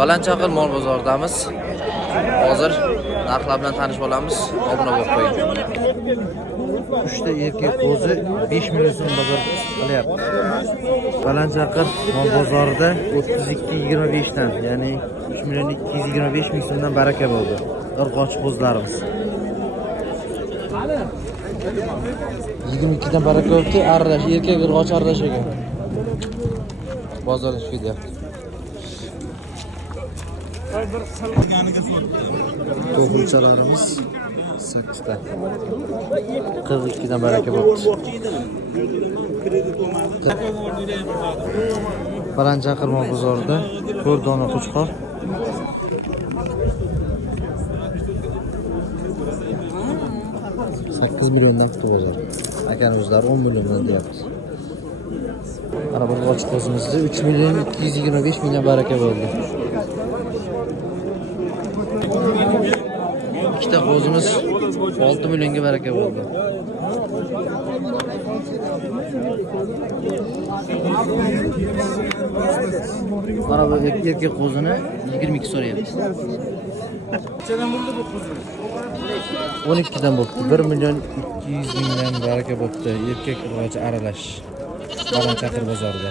Balandchaqir mol bozoridamiz. Hozir narxlar bilan tanishib olamiz. Obuna bo'lib qo'ying. 3 ta erkak qo'zi 5 million so'm bozor qilyapti. Balandchaqir mol bozorida 32-25 dan, ya'ni 3 million 225 ming so'mdan baraka bo'ldi. Irqochi qo'zlarimiz. 22 dan baraka bo'ldi. Arrash, erkak irqochi arrash ekan. Bozor ishlayapti. To'g'richalarimiz 8 ta. 42 dan baraka bo'ldi. Balandchaqir mol bozorida 4 dona qo'chqor. $8 milliondan kutib bozor. Akani o'zlari 10 milliondan deyapti. Mana bu qo'chq qo'zimizda 3 million 225 mingdan baraka bo'ldi. Ikkita qo'zimiz 6 millionga baraka bo'ldi. Mana bu erkak qo'zini 22 so'rayapti. 12 dan bo'pti. 1 million 200 mingdan baraka bo'pti. Erkak irqochi aralash. Balandchaqir bozorida.